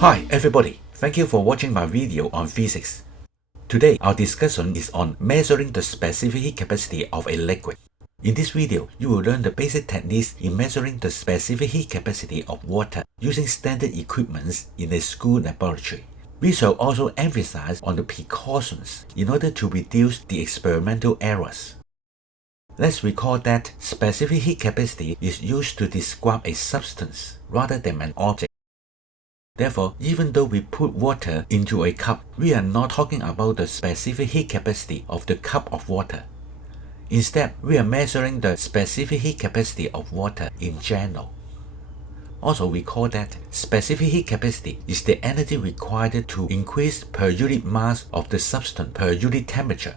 Hi everybody, thank you for watching my video on physics. Today our discussion is on measuring the specific heat capacity of a liquid. In this video, you will learn the basic techniques in measuring the specific heat capacity of water using standard equipments in a school laboratory. We shall also emphasize on the precautions in order to reduce the experimental errors. Let's recall that specific heat capacity is used to describe a substance rather than an object. Therefore, even though we put water into a cup, we are not talking about the specific heat capacity of the cup of water. Instead, we are measuring the specific heat capacity of water in general. Also, we call that specific heat capacity is the energy required to increase per unit mass of the substance per unit temperature.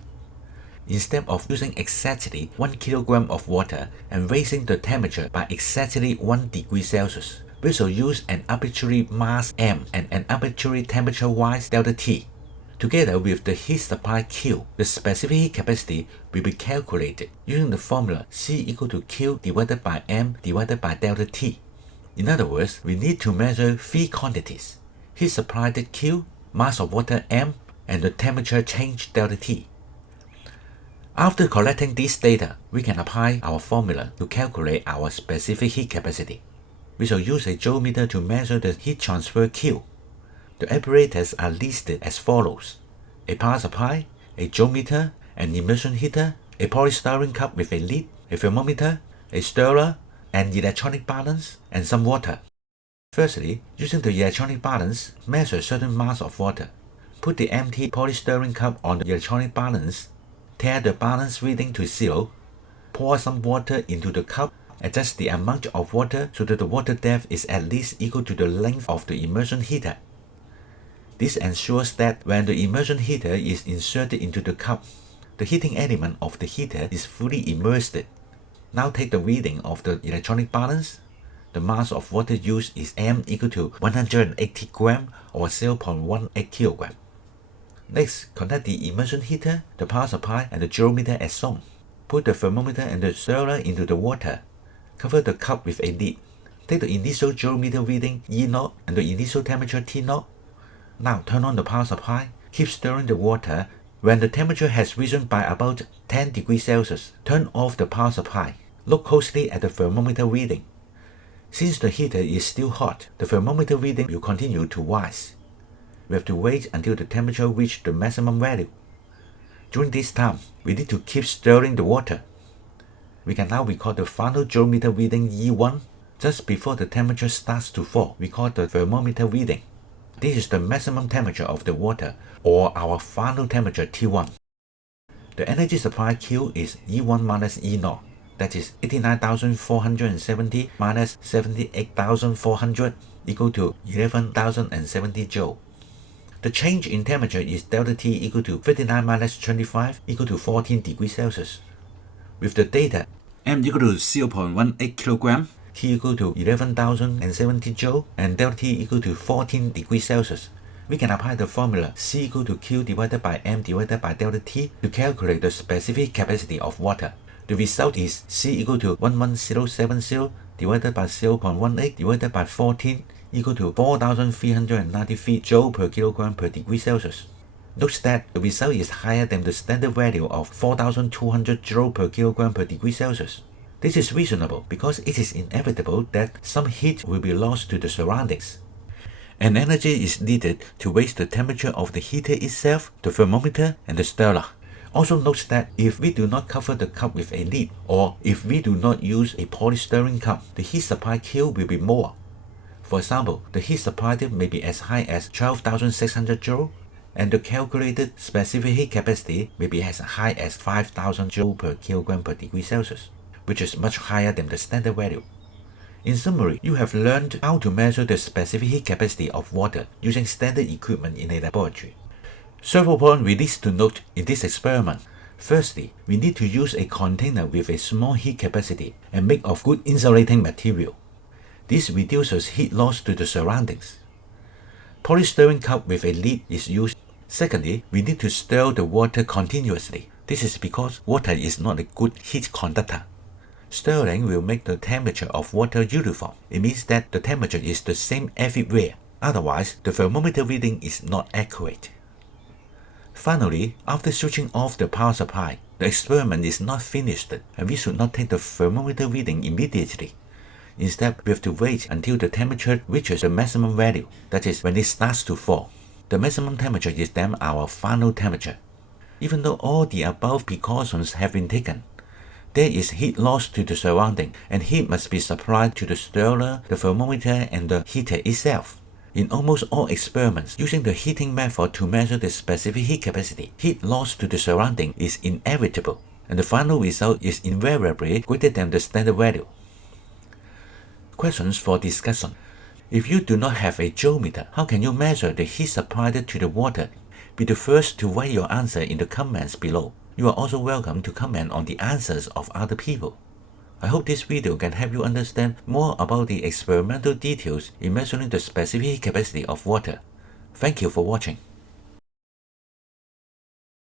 Instead of using exactly 1 kilogram of water and raising the temperature by exactly 1 degree Celsius, we shall use an arbitrary mass m and an arbitrary temperature y delta t. Together with the heat supply Q, the specific heat capacity will be calculated using the formula C equal to Q divided by m divided by delta t. In other words, we need to measure three quantities: heat supplied Q, mass of water m, and the temperature change delta t. After collecting this data, we can apply our formula to calculate our specific heat capacity. We shall use a joulemeter to measure the heat transfer Q. The apparatus are listed as follows: a power supply, a joulemeter, an immersion heater, a polystyrene cup with a lid, a thermometer, a stirrer, an electronic balance, and some water. Firstly, using the electronic balance, measure a certain mass of water. Put the empty polystyrene cup on the electronic balance, tear the balance reading to 0, pour some water into the cup, adjust the amount of water so that the water depth is at least equal to the length of the immersion heater. This ensures that when the immersion heater is inserted into the cup, the heating element of the heater is fully immersed. Now take the reading of the electronic balance. The mass of water used is m equal to 180 gram or 0.18 kilogram. Next, connect the immersion heater, the power supply, and the joulemeter as shown. Put the thermometer and the stirrer into the water. Cover the cup with a lid. Take the initial joulemeter reading E0 and the initial temperature T0. Now turn on the power supply. Keep stirring the water. When the temperature has risen by about 10 degrees Celsius, turn off the power supply. Look closely at the thermometer reading. Since the heater is still hot, the thermometer reading will continue to rise. We have to wait until the temperature reaches the maximum value. During this time, we need to keep stirring the water. We can now record the final joulemeter reading E1. Just before the temperature starts to fall, we call the thermometer reading. This is the maximum temperature of the water, or our final temperature T1. The energy supply Q is E1 minus E0, that is 89,470 minus 78,400 equal to 11,070 joule. The change in temperature is delta T equal to 59 minus 25 equal to 14 degrees Celsius. With the data m equal to 0.18 kilogram, T equal to 11,070 joule, and delta T equal to 14 degrees Celsius, we can apply the formula C equal to Q divided by m divided by delta T to calculate the specific capacity of water. The result is C equal to 11070 divided by 0.18 divided by 14 equal to 4,393 joule per kilogram per degree Celsius. Note that the result is higher than the standard value of 4,200 joule per kilogram per degree Celsius. This is reasonable because it is inevitable that some heat will be lost to the surroundings. And energy is needed to raise the temperature of the heater itself, the thermometer, and the stirrer. Also note that if we do not cover the cup with a lid, or if we do not use a polystyrene cup, the heat supply Q will be more. For example, the heat supplied may be as high as 12,600 joule, and the calculated specific heat capacity may be as high as 5,000 joule per kilogram per degree Celsius, which is much higher than the standard value. In summary, you have learned how to measure the specific heat capacity of water using standard equipment in a laboratory. Several points we need to note in this experiment. Firstly, we need to use a container with a small heat capacity and make of good insulating material. This reduces heat loss to the surroundings. Polystyrene cup with a lid is used. Secondly, we need to stir the water continuously. This is because water is not a good heat conductor. Stirring will make the temperature of water uniform. It means that the temperature is the same everywhere. Otherwise, the thermometer reading is not accurate. Finally, after switching off the power supply, the experiment is not finished and we should not take the thermometer reading immediately. Instead, we have to wait until the temperature reaches the maximum value, that is, when it starts to fall. The maximum temperature is then our final temperature. Even though all the above precautions have been taken, there is heat loss to the surrounding, and heat must be supplied to the stirrer, the thermometer, and the heater itself. In almost all experiments, using the heating method to measure the specific heat capacity, heat loss to the surrounding is inevitable, and the final result is invariably greater than the standard value. Questions for discussion. If you do not have a joule meter, how can you measure the heat supplied to the water? Be the first to write your answer in the comments below. You are also welcome to comment on the answers of other people. I hope this video can help you understand more about the experimental details in measuring the specific heat capacity of water. Thank you for watching.